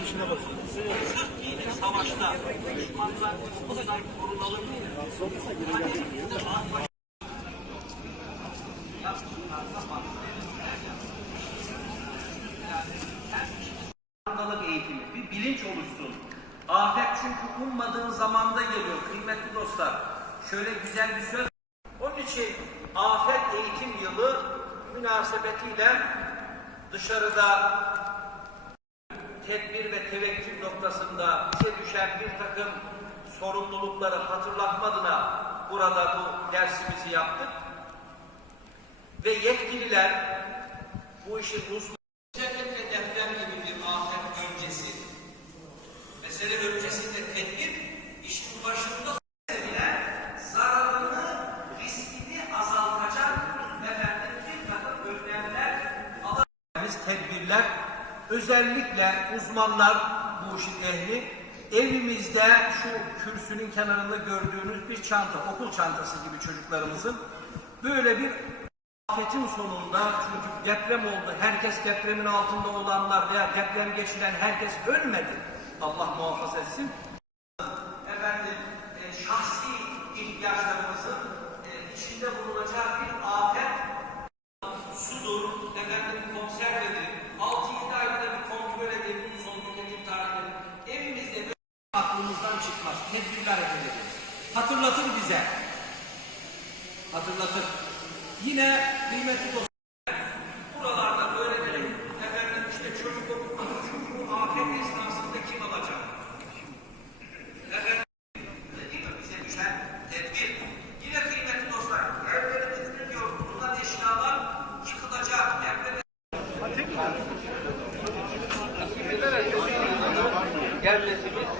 Sırf giyinir savaşta. Düşmanlar bu kadar diye. Farkındalık eğitimi, bir bilinç oluşsun. Afet çünkü ummadığın zamanda geliyor kıymetli dostlar. Şöyle güzel bir söz. Onun için afet eğitim yılı münasebetiyle dışarıda tedbir ve tevekkül noktasında bize düşen bir takım sorumlulukları hatırlatma adına burada bu dersimizi yaptık. Ve yetkililer bu işin uzmanı özellikle deprem gibi bir afet öncesi. Mesele öncesinde tedbir işin başında bile zararını, riskini azaltacak. Efendim bir takım önlemler alacağımız tedbirler özellikle uzmanlar bu işin ehli evimizde şu kürsünün kenarında gördüğünüz bir çanta, okul çantası gibi çocuklarımızın böyle bir afetin sonunda çünkü deprem oldu. Herkes depremin altında olanlar veya deprem geçiren herkes ölmedi. Allah muhafaza etsin. Efendim e, şahsi ihtiyaçlarımızın e, içinde bulunacağı bir afet sudur, efendim konservedir, 6-7 Tedbirler edeceğiz. Hatırlatır bize. Hatırlatır. Yine kıymetli dostlar, buralarda bir efendim işte çocuk bu afet esnasında kim alacak? Efendim? Bize tedbir. Yine kıymetli dostlar, evlerimizde diyor bulunan eşyalar yıkılacak. Deprem gelmesimiz